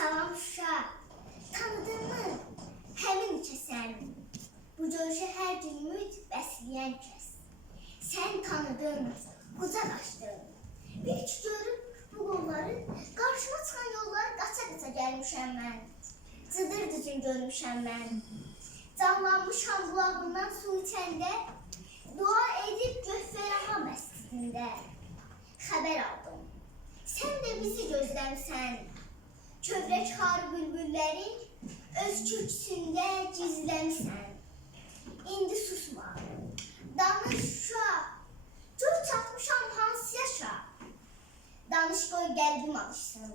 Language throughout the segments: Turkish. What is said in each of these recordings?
Salam Şuşa, tanıdın mı? Həmin kəsən, bu görüşə hər gün ümid bəsləyən kəs. Sən tanıdın, qucaq açdın. Bir iki görüb bu qolları, qarşıma çıxan yolları qaça-qaça gəlmişəm mən. Cıdır düzün görmüşəm mən. Canlanmışam bulağından su içəndə, dua edib göstərəha məscidində. Xəbər aldım. Sən də bizi gözləmsən. Kövrək xar bülbülləri öz köksündə gizləmisən. İndi susma. Danış şua. Gör çatmışam hansı yaşa. Danış qoy qəlbim alışsın.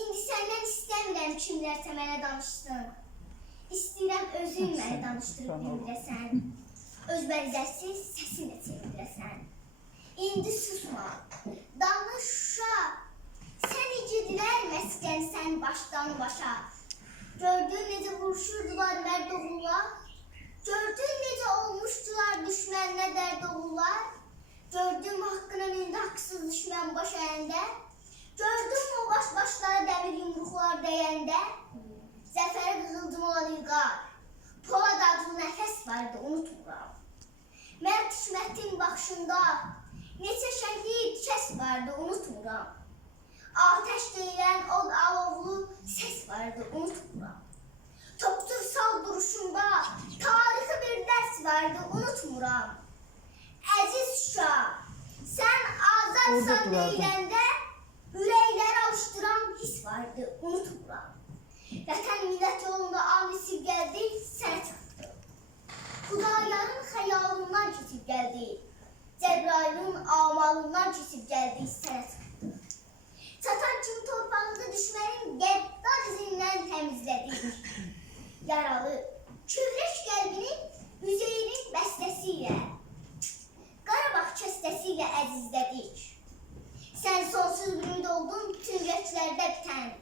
İndi səndən istəmirəm kimlərsə mənə danışsın. İstəyirəm özün məni danışdırıb dindirəsən. Öz bənzərsiz səsinlə çevirəsən. İndi susma. Danış icidilər məskənsən başdan başa. Gördün necə vuruşurdular mərd oğullar. Gördün necə olmuşdular düşmənlə dərd oğullar. Gördüm haqqına indi haqsız düşmən baş əyəndə. Gördüm o baş başlara dəmir yumruqlar dəyəndə. Zəfərə qızılcım olan ilqar. Polad adlı nəfəs vardı unutmuram. Mərd hikmətin baxışında neçə şəhid kəs vardı unutmuram. Ateş deyilən ses vardı unutmuram. Toptur sal duruşunda tarixi bir dərs vardı unutmuram. Sən azadsan Orada durardı. deyiləndə ürəkləri alışdıran his vardı unutmuram. Vətən millət yolunda anisi gəldi, sənə çatdı. Xudayarın xəyalından keçib gəldi. Cəbrailin amalından keçib gəldi, sənə çatdı. Çatan kimi torpağında düşmənin yaralı. Çüvreş gelbinin Hüseyin'in bestesiyle. Qarabağ kəstəsi ilə əzizlədik. Sən sonsuz ümid oldun bütün göçlərdə bitən.